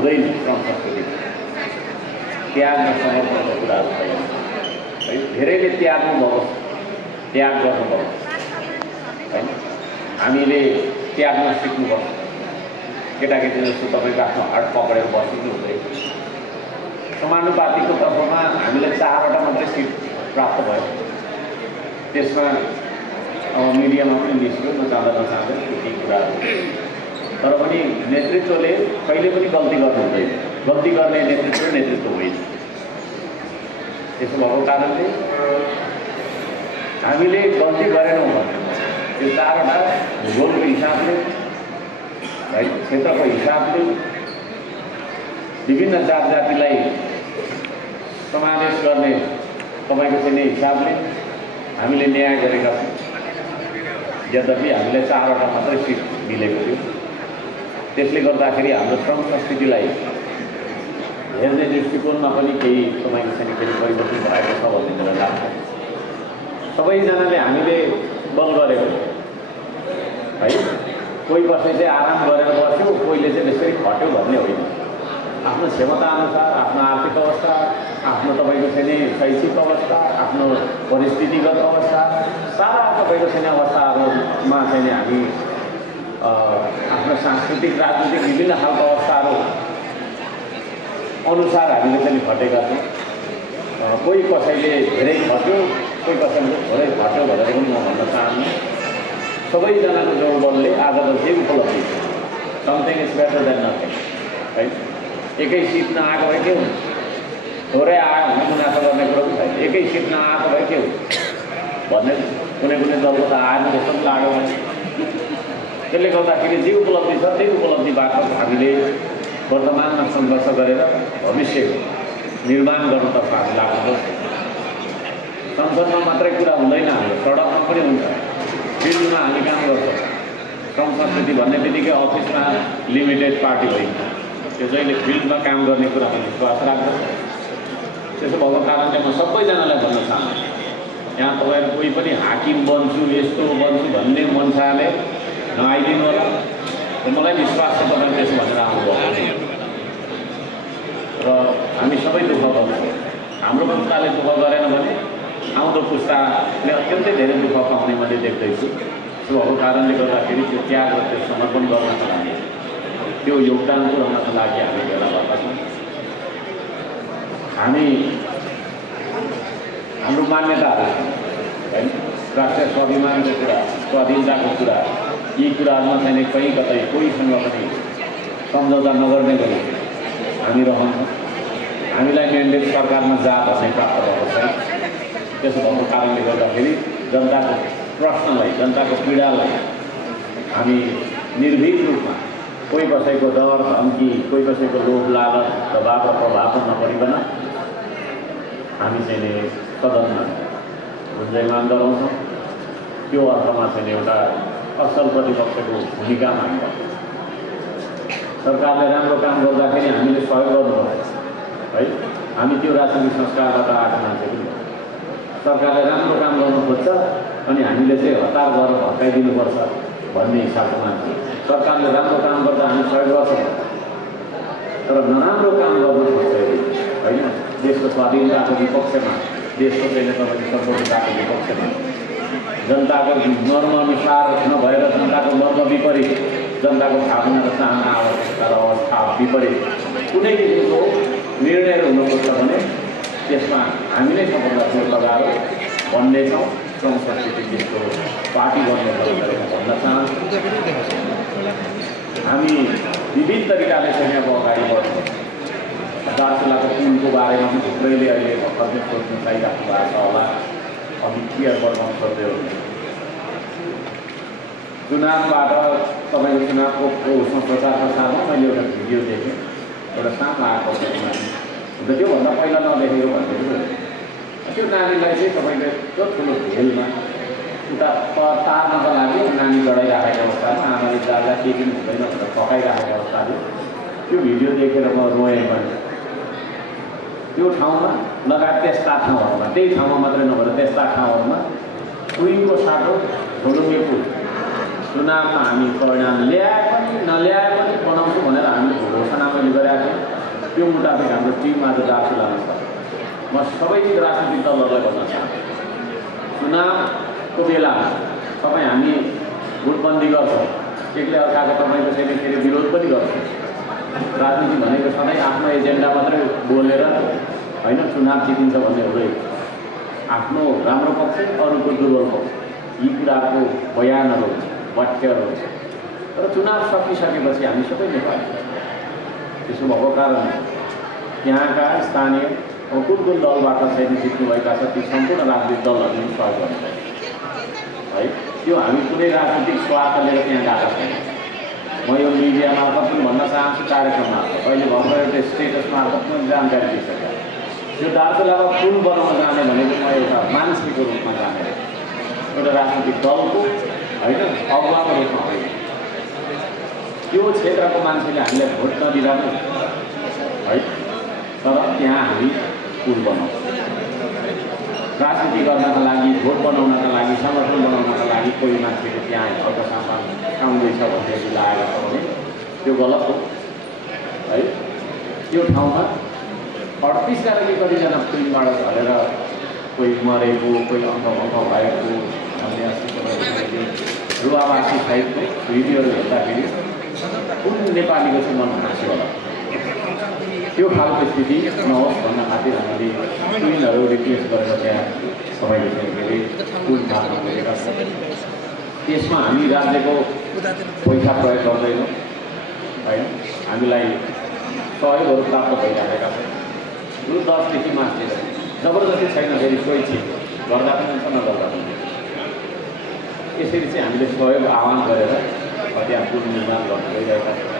हुँदैन श्रम संस्कृति त्याग र समर्पणको कुराहरू छैन है। धेरैले त्याग्नुभयोस्, त्याग गर्नुभयोस् होइन। हामीले त्याग्न सिक्नुपर्छ। केटाकेटी जस्तो तपाईँको आफ्नो हात पक्रेर बस्नु हुँदैन। समानुपातिको तर्फमा हामीले 4वटा मात्रै सिट प्राप्त भयो। त्यसमा अब मिडियामा पनि निस्क्यो, नचाहँदा नचाहँदै केही कुराहरू। तर पनि नेतृत्वले कहिले पनि गल्ती गर्नु हुँदैन। गल्ती गर्ने नेतृत्व होइन। त्यसो भएको कारणले हामीले गल्ती गरेनौँ भने त्यो 4वटा भूगोलको हिसाबले है, क्षेत्रको हिसाबले विभिन्न जात जातिलाई समावेश गर्ने तपाईँको चाहिँ हिसाबले हामीले न्याय गरेका छौँ। यद्यपि हामीले 4वटा मात्रै सिट मिलेको थियो। त्यसले गर्दाखेरि हाम्रो श्रम संस्कृतिलाई हेर्ने दृष्टिकोणमा पनि केही तपाईँको चाहिँ फेरि परिवर्तन भएको छ भन्ने मलाई लाग्छ। सबैजनाले हामीले बल गरेको है। कोही कसै चाहिँ आराम गरेर बस्यो, कोहीले चाहिँ त्यसरी खट्यो भन्ने होइन। आफ्नो क्षमताअनुसार, आफ्नो आर्थिक अवस्था, आफ्नो तपाईँको चाहिँ शैक्षिक अवस्था, आफ्नो परिस्थितिगत अवस्था, सारा तपाईँको चाहिँ अवस्थाहरूमा चाहिँ हामी आफ्नो सांस्कृतिक राजनीतिक विभिन्न खालको अवस्थाहरू अनुसार हामीले चाहिँ खटेका छौँ। कोही कसैले धेरै खट्यो, कोही कसैले थोरै खट्यो भनेर पनि म भन्न चाहन्छु। सबैजनाको जोडबलले आज त जे उपलब्धि छ, something is better than nothing है। एकै सिट नआएको भए के हुन्छ? थोरै आयो भने मुनाफा गर्ने कुरो पनि छैन। एकै सिट नआएको भए के हुन्छ भन्ने कुनै दलको त आएन जस्तो पनि लाग्यो भने। त्यसले गर्दाखेरि जे उपलब्धि छ त्यही उपलब्धिबाट हामीले वर्तमानमा सङ्घर्ष गरेर भविष्यको निर्माण गर्नतर्फ हामी लाग्नुपर्छ। संसदमा मात्रै कुरा हुँदैन, हाम्रो सडकमा पनि हुन्छ, फिल्डमा हामी काम गर्छौँ। श्रम संस्कृति भन्ने बित्तिकै अफिसमा लिमिटेड पार्टी होइन, त्यो जहिले फिल्डमा काम गर्ने कुरामा विश्वास राख्दछ। त्यसो भएको कारणले म सबैजनालाई भन्न चाहन्छु, यहाँ तपाईँहरू कोही पनि हाकिम बन्छु, यस्तो बन्छु भन्ने मनसाले नआइदिनु होला। मलाई विश्वास छ तपाईँ त्यसो भनेर आउनुभयो र हामी सबै दुःख गर्छौँ। हाम्रो पुस्ताले दुःख गरेन भने आउँदो पुस्ताले अत्यन्तै धेरै दुःख पाउने मैले देख्दैछु। त्यो भएको कारणले गर्दाखेरि त्यो त्याग र त्यो समर्पण गर्नको लागि, त्यो योगदान पुर्याउनको लागि हामी भेला भएका छौँ। हामी हाम्रो मान्यताहरू होइन, राष्ट्रिय स्वाभिमानको कुरा, स्वाधीनताको कुरा, यी कुराहरूमा चाहिँ कहीँ कतै कोहीसँग पनि सम्झौता नगर्ने गरी हामी रहन्छौँ। हामीलाई म्यान्डेट सरकारमा जा भन्ने प्राप्त भएको छैन। त्यसो भएको कारणले गर्दाखेरि जनताको प्रश्नलाई, जनताको पीडालाई हामी निर्भीक रूपमा कोही कसैको डर धम्की, कोही कसैको लोभ लालच दबाव र प्रभाव नपरिकन हामी चाहिँ सदनमा गुन्जयमान गराउँछौँ। त्यो अर्थमा चाहिँ एउटा असल प्रतिपक्षको भूमिकामा हामी गर्छौँ। सरकारले राम्रो काम गर्दाखेरि हामीले सहयोग गर्नुपर्छ है। हामी त्यो राजनीतिक संस्कारबाट आएको मान्छे पनि हो। सरकारले राम्रो काम गर्नु खोज्छ अनि हामीले चाहिँ हतार गरेर भत्काइदिनुपर्छ भन्ने हिसाबको मान्छे। सरकारले राम्रो काम गर्दा हामी सहयोग गर्छौँ, तर नराम्रो काम गर्नु खोज्छ होइन। देशको स्वाधीनताको विपक्षमा, देशको चाहिँ तपाईँको सर्वोच्चताको विपक्षमा, जनताको मर्म अनुसार नभएर जनताको मर्म विपरीत, जनताको भावना र चाहना आवश्यकता र अवस्था विपरीत कुनै किसिमको निर्णयहरू हुनुपर्छ भने त्यसमा हामी नै सफलता लगाएर भन्नेछौँ। श्रम संस्कृति देशको पार्टी बन्ने भन्न चाहन्छु। हामी विविध तरिकाले चाहिँ अब अगाडि बढ्छौँ। दार्चुलाको पुलको बारेमा पनि थुप्रैले अहिले भर्खर सोच्नु चाहिरहेको भएको छ होला। अघि क्लियर बनाउनु सक्दै हो। चुनावबाट तपाईँको चुनावको उसमा प्रचार प्रसारमा मैले एउटा भिडियो देखेँ, एउटा सानो आएको अन्त त्योभन्दा पहिला नदेखेको भन्दै त्यो नानीलाई चाहिँ तपाईँले यत्रो ठुलो भेलमा उता तार्नको लागि नानी लडाइराखेको अवस्थामा आमाले जाँदा केही पनि हुँदैन भनेर पकाइराखेको अवस्थाले त्यो भिडियो देखेर म रोएँ पनि। त्यो ठाउँमा लगायत त्यस्ता ठाउँहरूमा, त्यही ठाउँमा मात्रै नभएर त्यस्ता ठाउँहरूमा सुइङको साटो झोलुङ्गे पुल चुनावमा हामी परिणाम ल्याए पनि नल्याए पनि बनाउँछौँ भनेर हामीले घोषणा मैले गरेका थियौँ। त्यो मुताबिक हाम्रो टिम आज दार्चुलामा छ। म सबै राजनीतिक दलहरूलाई भन्न चाहन्छु, चुनावको बेलामा तपाईँ हामी गुटबन्दी गर्छौँ, एकले अर्काको तपाईँको चाहिँ फेरि विरोध पनि गर्छ। राजनीति भनेको सधैँ आफ्नो एजेन्डा मात्रै बोलेर होइन चुनाव जितिन्छ भन्ने हुँदैन। आफ्नो राम्रो पक्ष अरूको दुर्बल पक्ष यी कुराको बयानहरू वाक्यहरू हुन्छ। तर चुनाव सकिसकेपछि हामी सबै नेपाली, त्यसो भएको कारण यहाँका स्थानीय कुन कुन दलबाट चाहिँ जित्नुभएका छ ती सम्पूर्ण राजनीतिक दलहरूले सहयोग गर्नुपर्छ है। त्यो हामी कुनै राजनीतिक स्वार्थ लिएर त्यहाँ गएका छैन। म यो मिडिया मार्फत पनि भन्न चाहन्छु, कार्यक्रम मार्फत अहिले भर्खर एउटा स्टेटस मार्फत पनि जानकारी दिइसकेँ। यो दार्चुलामा पुल बनाउन जाने भनेको म एउटा मान्छेको रूपमा जाने, एउटा राजनीतिक दलको होइन अगुवाको रूपमा होइन। त्यो क्षेत्रको मान्छेले हामीलाई भोट नदिँदा पनि है, तर त्यहाँ हामी पुल बनाउँछौँ। राजनीति गर्नका लागि, भोट बनाउनका लागि, संगठन बनाउनका लागि कोही मान्छेले त्यहाँ अल्पसम्म आउँदैछ भन्ने लागेको छ भने त्यो गलत हो है। त्यो ठाउँमा 38 जना कि कतिजना पुलबाट झरेर कोही मरेको, कोही अङ्ग भएको भन्ने रुवावासी सहितको भिडियोहरू हेर्दाखेरि कुन नेपालीको चाहिँ मन हाँस्यो होला। त्यो खालको स्थिति नहोस् भन्न खातिर हामीले ट्विनहरू रिक्वेस्ट गरेर त्यहाँ तपाईँले फेरि पुल थाल्न खोजेका छौँ। त्यसमा हामी राज्यको पैसा प्रयोग गर्दैनौँ होइन, हामीलाई सहयोगहरू प्राप्त भइरहेका छन्। रु 10 देखि माथि जबरजस्ती छैन, फेरि स्वैच्छिक गर्दा पनि हुन्छ नगर्दा पनि। यसरी चाहिँ हामीले सहयोग आह्वान गरेर त्यहाँ पुल निर्माण गर्न गइरहेका छौँ।